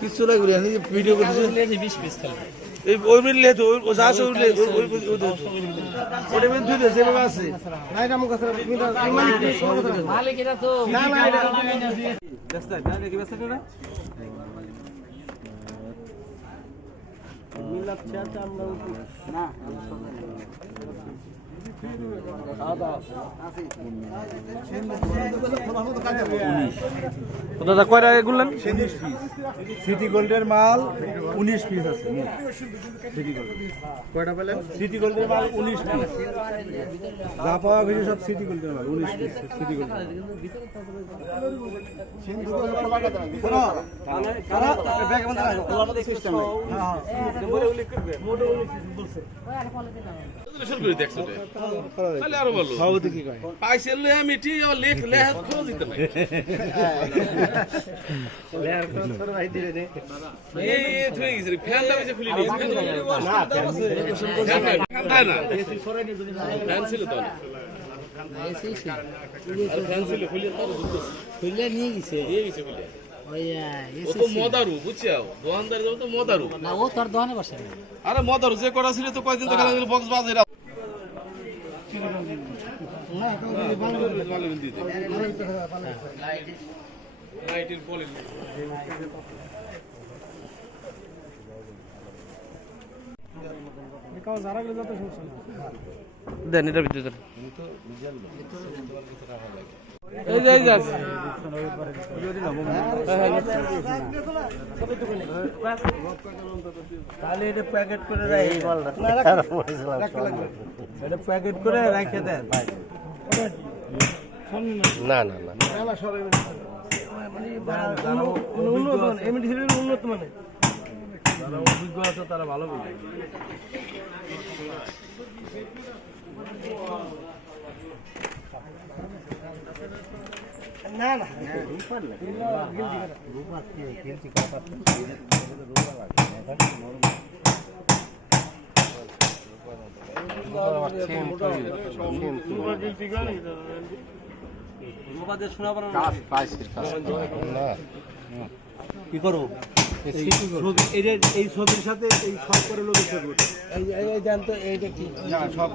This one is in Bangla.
কিছু লাগবে ভিডিও করছে 20 পিস খালি এই ওই মিলে তো ওই যা আছে ওই ওটা মেন দুই আছে বাবা আছে নাই নাম কথা মালিক এটা তো না না এটা ব্যস্ত না দেখি ব্যস্ত না মিলাপ চাচা আমরা না দাদা কয় টাকা গুনলেন? সিটি গোল্ডের মাল 19 পিস আছে। সিটি গোল্ড কয়টা পেলেন? সিটি গোল্ডের মাল 19 পিস। যা পাওয়া গেছে সব সিটি গোল্ডের মাল 19 পিস সিটি গোল্ড। মদারু বুঝছো দোকানদার তো মদারু না ও তোর দোকানে বসে আরে মদারু যে করা ছিল তো কয়দিন তো খেলা বক্স বাজে দেন এটার ভিতরে এই যে তাহলে এটা প্যাকেট করে এটা প্যাকেট করে রেখে দেন না না না উন্নত মানে যারা অভিজ্ঞ আছে তারা ভালো বুঝে না না কি করো এই ছবির সাথে এই সব করে লোকের ছবি এই জানতো এইটা কি সব